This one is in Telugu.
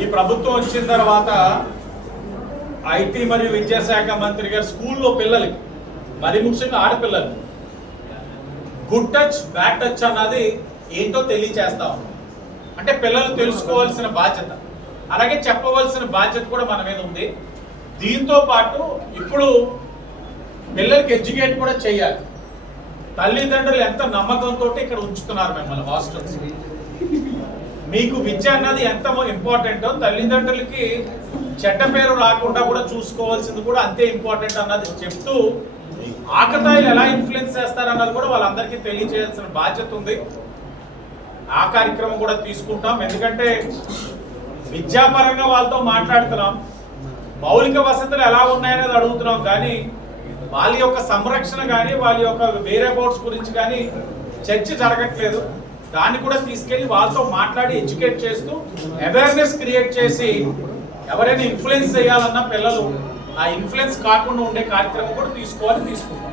ఈ ప్రభుత్వం వచ్చిన తర్వాత ఐటీ మరియు విద్యాశాఖ మంత్రి గారు స్కూల్లో పిల్లలకి మరి ముఖ్యంగా ఆడపిల్లలు గుడ్ టచ్ బ్యాడ్ టచ్ అన్నది ఏంటో తెలియచేస్తా ఉన్నాం. అంటే పిల్లలు తెలుసుకోవాల్సిన బాధ్యత. అలాగే చెప్పవలసిన బాధ్యత కూడా మన మీద ఉంది. దీంతో పాటు ఇప్పుడు పిల్లలకి ఎడ్యుకేట్ కూడా చేయాలి. తల్లిదండ్రులు ఎంత నమ్మకంతో ఇక్కడ ఉంచుతున్నారు మిమ్మల్ని హాస్టల్స్. మీకు విద్య అన్నది ఎంత ఇంపార్టెంటో తల్లిదండ్రులకి చెడ్డ పేరు రాకుండా కూడా చూసుకోవాల్సింది కూడా అంతే ఇంపార్టెంట్ అన్నది. చెప్తూ ఆకతాయిలు ఎలా ఇన్ఫ్లుయెన్స్ చేస్తారన్నది కూడా వాళ్ళందరికీ తెలియజేయాల్సిన బాధ్యత ఉంది. ఆ కార్యక్రమం కూడా తీసుకుంటాం. ఎందుకంటే విద్యాపరంగా వాళ్ళతో మాట్లాడుతున్నాం. మౌలిక వసతులు ఎలా ఉన్నాయనేది అడుగుతున్నాం కానీ వాళ్ళ యొక్క సంరక్షణ కానీ వాళ్ళ యొక్క వేరే బోర్డ్స్ గురించి కానీ చర్చ జరగట్లేదు. దాన్ని కూడా తీసుకెళ్ళి వాళ్ళతో మాట్లాడి ఎడ్యుకేట్ చేస్తూ అవేర్నెస్ క్రియేట్ చేసి ఎవరైనా ఇన్ఫ్లుయెన్స్ చేయాలన్నా పిల్లలు ఆ ఇన్ఫ్లుయెన్స్ కాకుండా ఉండే కార్యక్రమం కూడా తీసుకోవాలి తీసుకుంటాం.